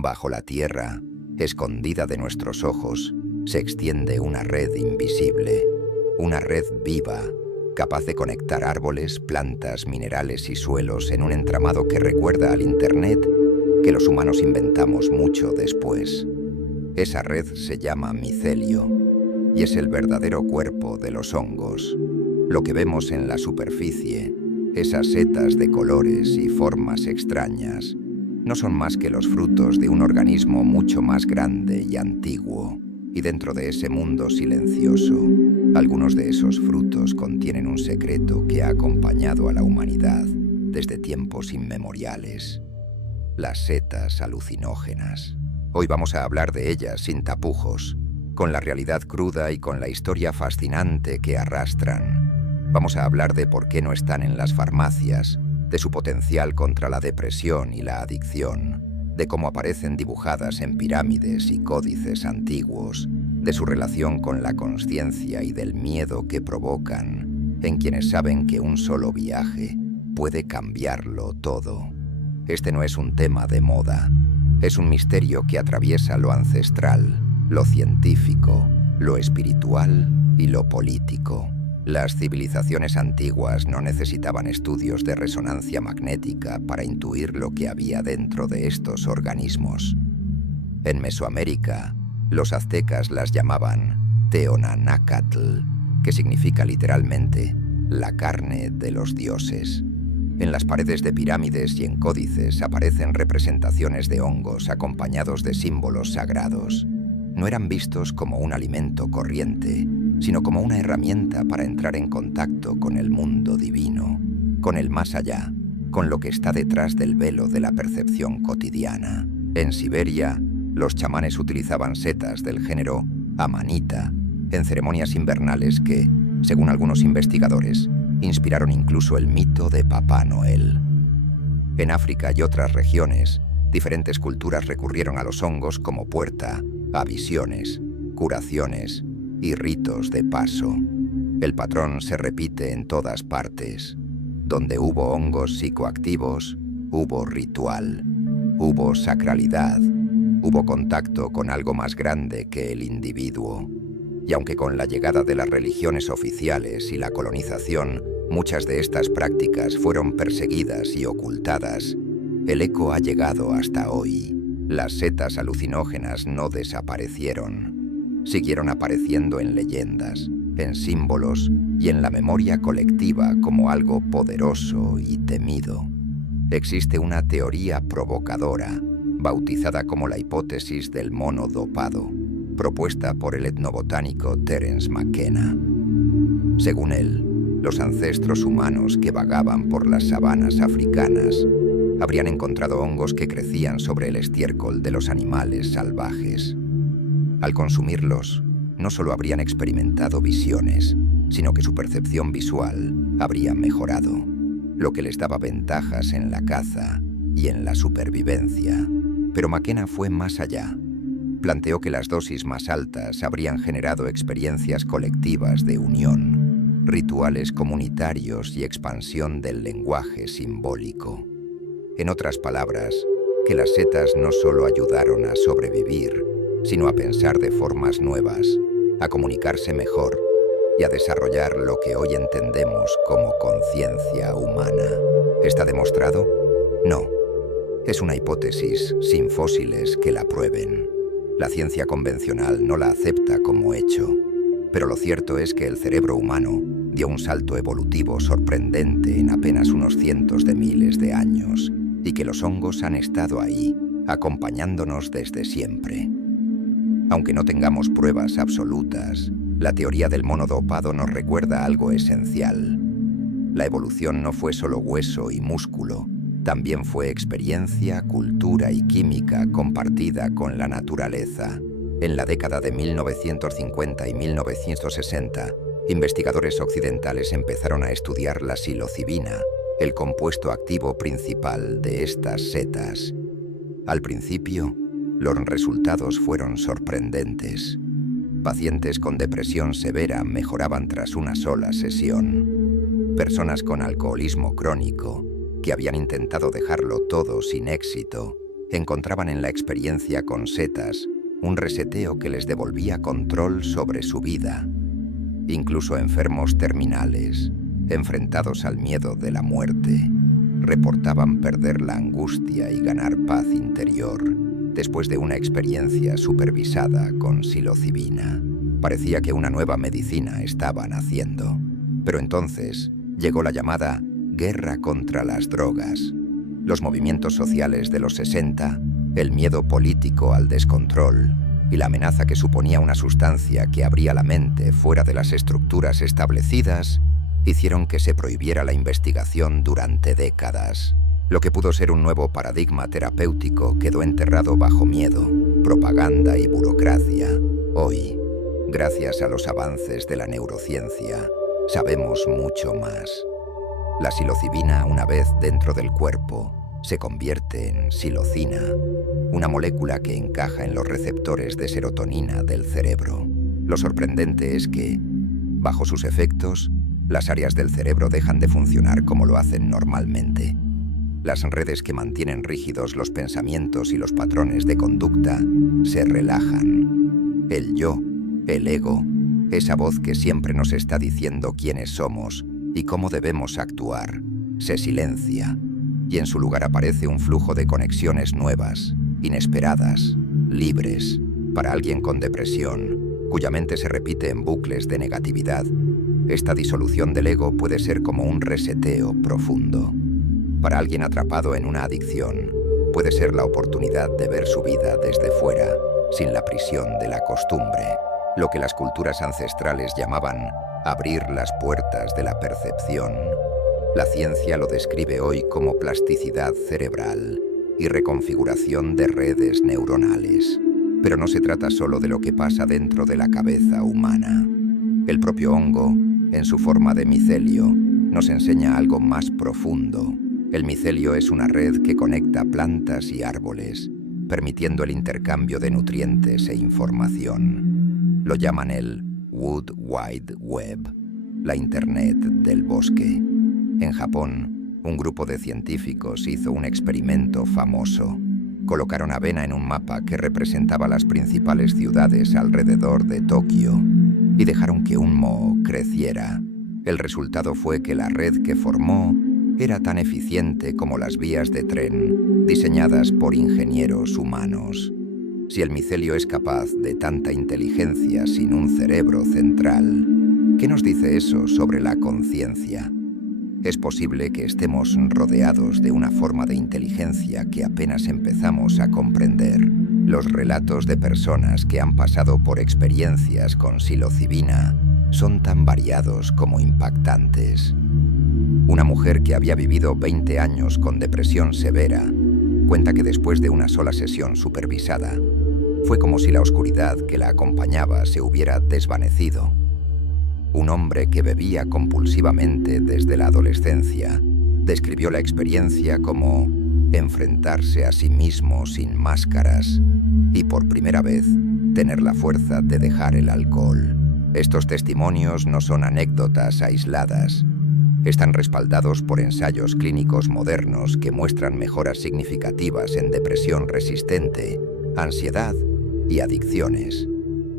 Bajo la tierra, escondida de nuestros ojos, se extiende una red invisible, una red viva, capaz de conectar árboles, plantas, minerales y suelos en un entramado que recuerda al Internet que los humanos inventamos mucho después. Esa red se llama micelio y es el verdadero cuerpo de los hongos. Lo que vemos en la superficie, esas setas de colores y formas extrañas, no son más que los frutos de un organismo mucho más grande y antiguo. Y dentro de ese mundo silencioso, algunos de esos frutos contienen un secreto que ha acompañado a la humanidad desde tiempos inmemoriales: las setas alucinógenas. Hoy vamos a hablar de ellas sin tapujos, con la realidad cruda y con la historia fascinante que arrastran. Vamos a hablar de por qué no están en las farmacias, de su potencial contra la depresión y la adicción, de cómo aparecen dibujadas en pirámides y códices antiguos, de su relación con la consciencia y del miedo que provocan en quienes saben que un solo viaje puede cambiarlo todo. Este no es un tema de moda, es un misterio que atraviesa lo ancestral, lo científico, lo espiritual y lo político. Las civilizaciones antiguas no necesitaban estudios de resonancia magnética para intuir lo que había dentro de estos organismos. En Mesoamérica, los aztecas las llamaban Teonanácatl, que significa literalmente la carne de los dioses. En las paredes de pirámides y en códices aparecen representaciones de hongos acompañados de símbolos sagrados. No eran vistos como un alimento corriente, sino como una herramienta para entrar en contacto con el mundo divino, con el más allá, con lo que está detrás del velo de la percepción cotidiana. En Siberia, los chamanes utilizaban setas del género Amanita en ceremonias invernales que, según algunos investigadores, inspiraron incluso el mito de Papá Noel. En África y otras regiones, diferentes culturas recurrieron a los hongos como puerta a visiones, curaciones y ritos de paso. El patrón se repite en todas partes. Donde hubo hongos psicoactivos, hubo ritual, hubo sacralidad, hubo contacto con algo más grande que el individuo. Y aunque con la llegada de las religiones oficiales y la colonización, muchas de estas prácticas fueron perseguidas y ocultadas, el eco ha llegado hasta hoy. Las setas alucinógenas no desaparecieron. Siguieron apareciendo en leyendas, en símbolos y en la memoria colectiva como algo poderoso y temido. Existe una teoría provocadora, bautizada como la hipótesis del mono dopado, propuesta por el etnobotánico Terence McKenna. Según él, los ancestros humanos que vagaban por las sabanas africanas habrían encontrado hongos que crecían sobre el estiércol de los animales salvajes. Al consumirlos, no solo habrían experimentado visiones, sino que su percepción visual habría mejorado, lo que les daba ventajas en la caza y en la supervivencia. Pero McKenna fue más allá. Planteó que las dosis más altas habrían generado experiencias colectivas de unión, rituales comunitarios y expansión del lenguaje simbólico. En otras palabras, que las setas no solo ayudaron a sobrevivir, sino a pensar de formas nuevas, a comunicarse mejor y a desarrollar lo que hoy entendemos como conciencia humana. ¿Está demostrado? No. Es una hipótesis sin fósiles que la prueben. La ciencia convencional no la acepta como hecho, pero lo cierto es que el cerebro humano dio un salto evolutivo sorprendente en apenas unos cientos de miles de años, y que los hongos han estado ahí, acompañándonos desde siempre. Aunque no tengamos pruebas absolutas, la teoría del mono dopado nos recuerda algo esencial. La evolución no fue solo hueso y músculo, también fue experiencia, cultura y química compartida con la naturaleza. En la década de 1950 y 1960, investigadores occidentales empezaron a estudiar la psilocibina, el compuesto activo principal de estas setas. Al principio, los resultados fueron sorprendentes. Pacientes con depresión severa mejoraban tras una sola sesión. Personas con alcoholismo crónico, que habían intentado dejarlo todo sin éxito, encontraban en la experiencia con setas un reseteo que les devolvía control sobre su vida. Incluso enfermos terminales, enfrentados al miedo de la muerte, reportaban perder la angustia y ganar paz interior después de una experiencia supervisada con psilocibina. Parecía que una nueva medicina estaba naciendo. Pero entonces llegó la llamada guerra contra las drogas. Los movimientos sociales de los 60, el miedo político al descontrol y la amenaza que suponía una sustancia que abría la mente fuera de las estructuras establecidas hicieron que se prohibiera la investigación durante décadas. Lo que pudo ser un nuevo paradigma terapéutico quedó enterrado bajo miedo, propaganda y burocracia. Hoy, gracias a los avances de la neurociencia, sabemos mucho más. La psilocibina, una vez dentro del cuerpo, se convierte en psilocina, una molécula que encaja en los receptores de serotonina del cerebro. Lo sorprendente es que, bajo sus efectos, las áreas del cerebro dejan de funcionar como lo hacen normalmente. Las redes que mantienen rígidos los pensamientos y los patrones de conducta se relajan. El yo, el ego, esa voz que siempre nos está diciendo quiénes somos y cómo debemos actuar, se silencia, y en su lugar aparece un flujo de conexiones nuevas, inesperadas, libres. Para alguien con depresión, cuya mente se repite en bucles de negatividad, esta disolución del ego puede ser como un reseteo profundo. Para alguien atrapado en una adicción, puede ser la oportunidad de ver su vida desde fuera, sin la prisión de la costumbre, lo que las culturas ancestrales llamaban abrir las puertas de la percepción. La ciencia lo describe hoy como plasticidad cerebral y reconfiguración de redes neuronales. Pero no se trata solo de lo que pasa dentro de la cabeza humana. El propio hongo, en su forma de micelio, nos enseña algo más profundo. El micelio es una red que conecta plantas y árboles, permitiendo el intercambio de nutrientes e información. Lo llaman el Wood Wide Web, la Internet del bosque. En Japón, un grupo de científicos hizo un experimento famoso. Colocaron avena en un mapa que representaba las principales ciudades alrededor de Tokio y dejaron que un moho creciera. El resultado fue que la red que formó era tan eficiente como las vías de tren diseñadas por ingenieros humanos. Si el micelio es capaz de tanta inteligencia sin un cerebro central, ¿qué nos dice eso sobre la conciencia? Es posible que estemos rodeados de una forma de inteligencia que apenas empezamos a comprender. Los relatos de personas que han pasado por experiencias con psilocibina son tan variados como impactantes. Una mujer que había vivido 20 años con depresión severa cuenta que después de una sola sesión supervisada, fue como si la oscuridad que la acompañaba se hubiera desvanecido. Un hombre que bebía compulsivamente desde la adolescencia describió la experiencia como enfrentarse a sí mismo sin máscaras y por primera vez tener la fuerza de dejar el alcohol. Estos testimonios no son anécdotas aisladas. Están respaldados por ensayos clínicos modernos que muestran mejoras significativas en depresión resistente, ansiedad y adicciones.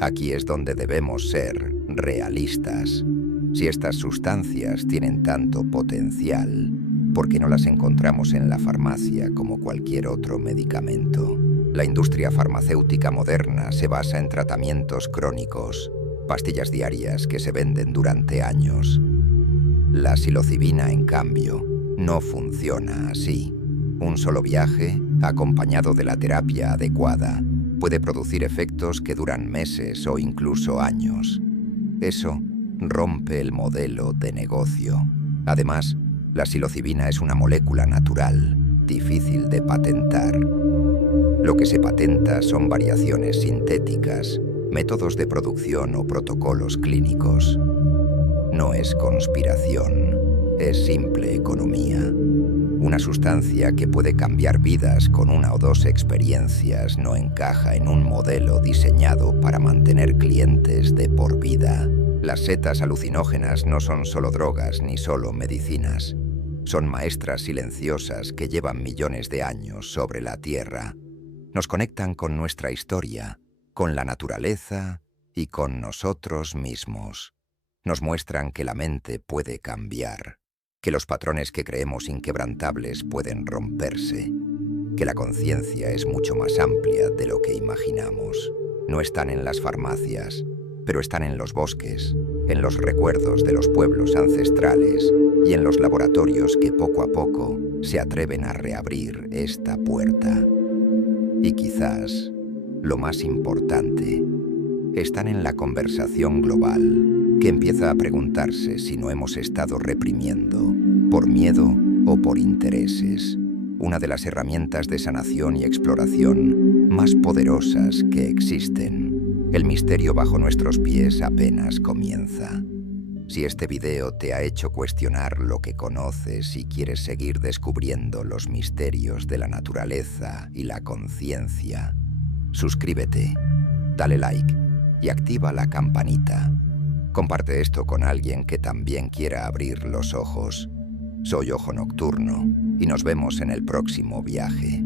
Aquí es donde debemos ser realistas. Si estas sustancias tienen tanto potencial, ¿por qué no las encontramos en la farmacia como cualquier otro medicamento? La industria farmacéutica moderna se basa en tratamientos crónicos, pastillas diarias que se venden durante años. La psilocibina, en cambio, no funciona así. Un solo viaje, acompañado de la terapia adecuada, puede producir efectos que duran meses o incluso años. Eso rompe el modelo de negocio. Además, la psilocibina es una molécula natural, difícil de patentar. Lo que se patenta son variaciones sintéticas, métodos de producción o protocolos clínicos. No es conspiración, es simple economía. Una sustancia que puede cambiar vidas con una o dos experiencias no encaja en un modelo diseñado para mantener clientes de por vida. Las setas alucinógenas no son solo drogas ni solo medicinas. Son maestras silenciosas que llevan millones de años sobre la Tierra. Nos conectan con nuestra historia, con la naturaleza y con nosotros mismos. Nos muestran que la mente puede cambiar, que los patrones que creemos inquebrantables pueden romperse, que la conciencia es mucho más amplia de lo que imaginamos. No están en las farmacias, pero están en los bosques, en los recuerdos de los pueblos ancestrales y en los laboratorios que poco a poco se atreven a reabrir esta puerta. Y quizás, lo más importante, están en la conversación global, que empieza a preguntarse si no hemos estado reprimiendo, por miedo o por intereses, una de las herramientas de sanación y exploración más poderosas que existen. El misterio bajo nuestros pies apenas comienza. Si este video te ha hecho cuestionar lo que conoces y quieres seguir descubriendo los misterios de la naturaleza y la conciencia, suscríbete, dale like y activa la campanita. Comparte esto con alguien que también quiera abrir los ojos. Soy Ojo Nocturno y nos vemos en el próximo viaje.